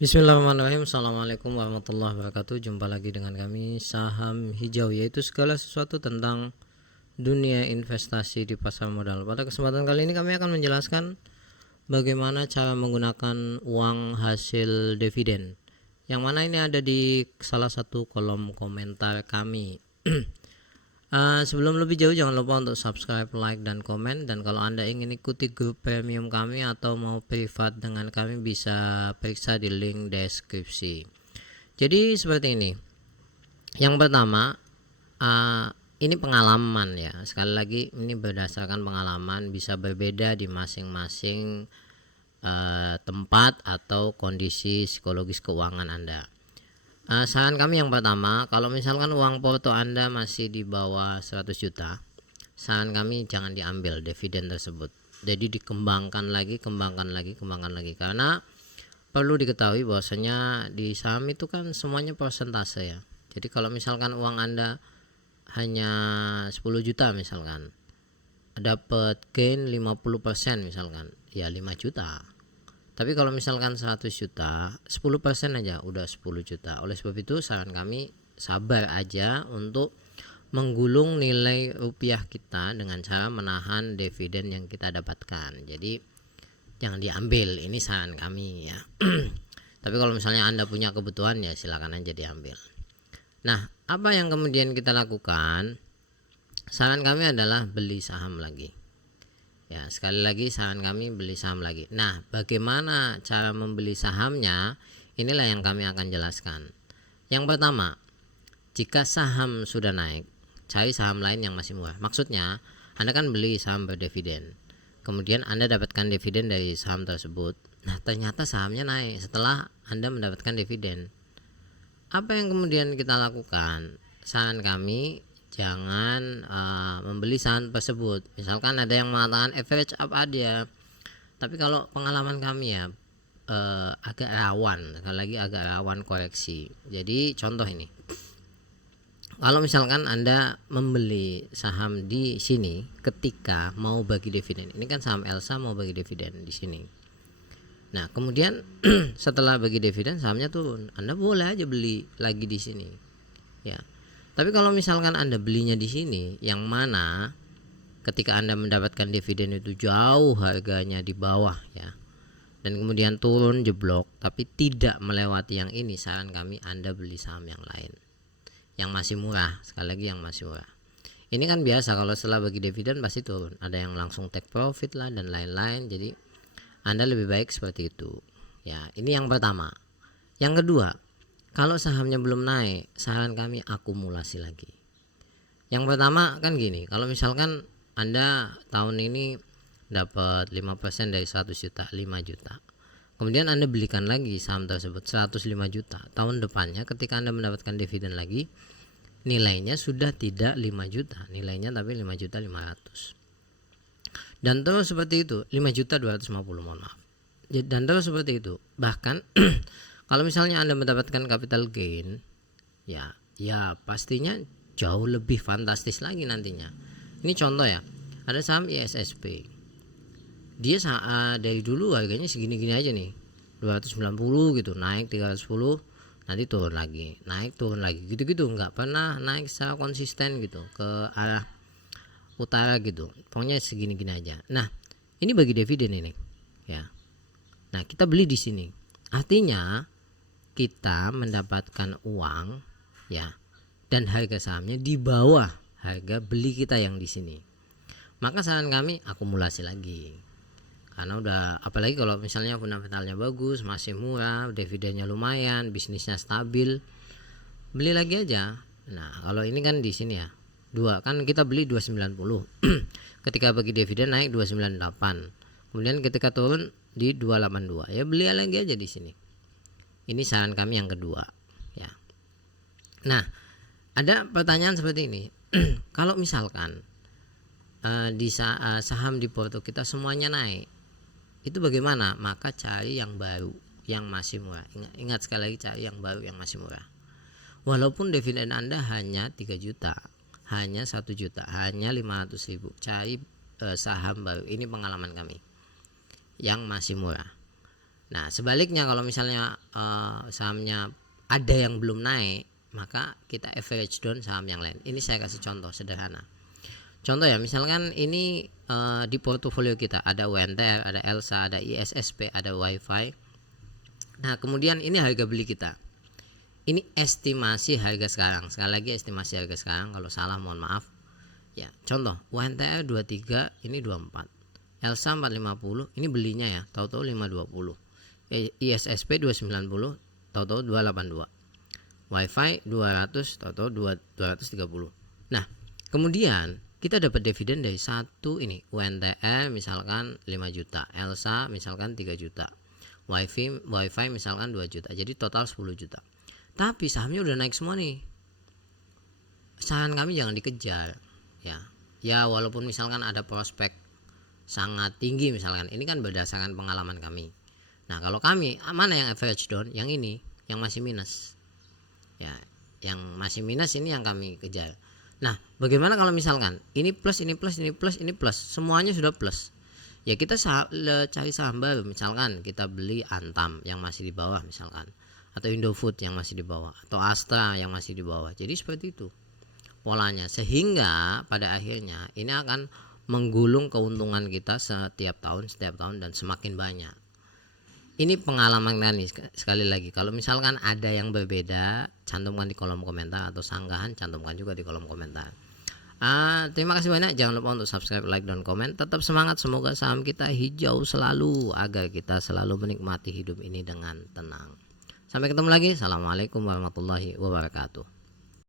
Bismillahirrahmanirrahim. Assalamualaikum warahmatullahi wabarakatuh. Jumpa lagi dengan kami Saham Hijau, yaitu segala sesuatu tentang dunia investasi di pasar modal. Pada kesempatan kali ini kami akan menjelaskan bagaimana cara menggunakan uang hasil dividen, yang mana ini ada di salah satu kolom komentar kami. Sebelum lebih jauh, jangan lupa untuk subscribe, like, dan komen. Dan kalau Anda ingin ikuti grup premium kami atau mau privat dengan kami, bisa periksa di link deskripsi. Jadi seperti ini. Yang pertama, ini pengalaman ya. Sekali lagi, ini berdasarkan pengalaman, bisa berbeda di masing-masing tempat atau kondisi psikologis keuangan Anda. Saran kami yang pertama, kalau misalkan uang porto Anda masih di bawah 100 juta, saran kami jangan diambil dividen tersebut. Jadi dikembangkan lagi, karena perlu diketahui bahwasanya di saham itu kan semuanya persentase ya. Jadi kalau misalkan uang Anda hanya 10 juta misalkan, dapat gain 50% misalkan, ya 5 juta. Tapi kalau misalkan 100 juta, 10% aja udah 10 juta. Oleh sebab itu saran kami sabar aja untuk menggulung nilai rupiah kita dengan cara menahan dividen yang kita dapatkan. Jadi jangan diambil, ini saran kami ya. Tapi kalau misalnya Anda punya kebutuhan ya silakan aja diambil. Nah, apa yang kemudian kita lakukan? Saran kami adalah beli saham lagi. Ya, sekali lagi saran kami beli saham lagi. Nah, bagaimana cara membeli sahamnya? Inilah yang kami akan jelaskan. Yang pertama, jika saham sudah naik, cari saham lain yang masih murah. Maksudnya, Anda kan beli saham berdividen. Kemudian Anda dapatkan dividen dari saham tersebut. Nah, ternyata sahamnya naik setelah Anda mendapatkan dividen. Apa yang kemudian kita lakukan? Saran kami jangan membeli saham tersebut. Misalkan ada yang mengatakan average up aja, tapi kalau pengalaman kami ya agak rawan, sekali lagi agak rawan koreksi. Jadi contoh ini, kalau misalkan Anda membeli saham di sini ketika mau bagi dividen, ini kan saham Elsa mau bagi dividen di sini. Nah, kemudian setelah bagi dividen sahamnya turun, Anda boleh aja beli lagi di sini. Ya. Tapi kalau misalkan Anda belinya di sini, yang mana ketika Anda mendapatkan dividen itu jauh harganya di bawah ya, dan kemudian turun jeblok, tapi tidak melewati yang ini, saran kami Anda beli saham yang lain, yang masih murah. Sekali lagi yang masih murah. Ini kan biasa kalau setelah bagi dividen pasti turun, ada yang langsung take profit lah dan lain-lain. Jadi Anda lebih baik seperti itu. Ya, ini yang pertama. Yang kedua, kalau sahamnya belum naik, saran kami akumulasi lagi. Yang pertama kan gini, kalau misalkan Anda tahun ini dapat 5% dari 100 juta, 5 juta. Kemudian Anda belikan lagi saham tersebut 105 juta. Tahun depannya ketika Anda mendapatkan dividen lagi, nilainya sudah tidak 5 juta, nilainya tapi 5 juta 500. Dan terus seperti itu, 5 juta 250, mohon maaf. Dan terus seperti itu. Bahkan kalau misalnya Anda mendapatkan capital gain, ya pastinya jauh lebih fantastis lagi nantinya. Ini contoh ya, ada saham ISSP. Dia dari dulu harganya segini-gini aja nih, 290 gitu, naik 310, nanti turun lagi, naik turun lagi, gitu-gitu, nggak pernah naik secara konsisten gitu ke arah utara gitu. Pokoknya segini-gini aja. Nah, ini bagi dividen ini, ya. Nah, kita beli di sini. Artinya kita mendapatkan uang ya, dan harga sahamnya di bawah harga beli kita yang di sini. Maka saran kami akumulasi lagi. Karena udah, apalagi kalau misalnya fundamentalnya bagus, masih murah, dividennya lumayan, bisnisnya stabil, beli lagi aja. Nah, kalau ini kan di sini ya. Kan kita beli 290. Ketika bagi dividen naik 298. Kemudian ketika turun di 282. Ya beli lagi aja di sini. Ini saran kami yang kedua ya. Nah, ada pertanyaan seperti ini. Kalau misalkan di saham di porto kita semuanya naik, itu bagaimana? Maka cari yang baru, yang masih murah. Ingat sekali lagi, cari yang baru, yang masih murah. Walaupun dividen Anda hanya 3 juta, hanya 1 juta, hanya 500.000, cari saham baru. Ini pengalaman kami, yang masih murah. Nah sebaliknya kalau misalnya sahamnya ada yang belum naik, maka kita average down saham yang lain. Ini saya kasih contoh sederhana. Contoh ya, misalkan ini di portofolio kita ada UNTR, ada ELSA, ada ISSP, ada WiFi. Nah kemudian ini harga beli kita. Ini estimasi harga sekarang. Sekali lagi estimasi harga sekarang, kalau salah mohon maaf. Ya, contoh UNTR 23, ini 24. ELSA 450, ini belinya ya, tahu-tahu 520. ISSP 290, tahu-tahu 282. WiFi 200, tahu-tahu 230. Nah, kemudian kita dapat dividen dari satu ini, UNTR misalkan 5 juta, ELSA misalkan 3 juta, WiFi misalkan 2 juta, jadi total 10 juta. Tapi sahamnya udah naik semua nih. Saran kami jangan dikejar ya. Ya walaupun misalkan ada prospek sangat tinggi misalkan, ini kan berdasarkan pengalaman kami. Nah kalau kami mana yang average down? Yang ini, yang masih minus. Ya, yang masih minus ini yang kami kejar. Nah, bagaimana kalau misalkan ini plus, ini plus, ini plus, ini plus, semuanya sudah plus. Ya kita cari saham baru, misalkan kita beli Antam yang masih di bawah misalkan, atau Indofood yang masih di bawah, atau Astra yang masih di bawah. Jadi seperti itu polanya, sehingga pada akhirnya ini akan menggulung keuntungan kita setiap tahun dan semakin banyak. Ini pengalaman kami. Sekali lagi, kalau misalkan ada yang berbeda, cantumkan di kolom komentar, atau sanggahan cantumkan juga di kolom komentar. Terima kasih banyak. Jangan lupa untuk subscribe, like, dan komen. Tetap semangat, semoga saham kita hijau selalu agar kita selalu menikmati hidup ini dengan tenang. Sampai ketemu lagi. Assalamualaikum warahmatullahi wabarakatuh.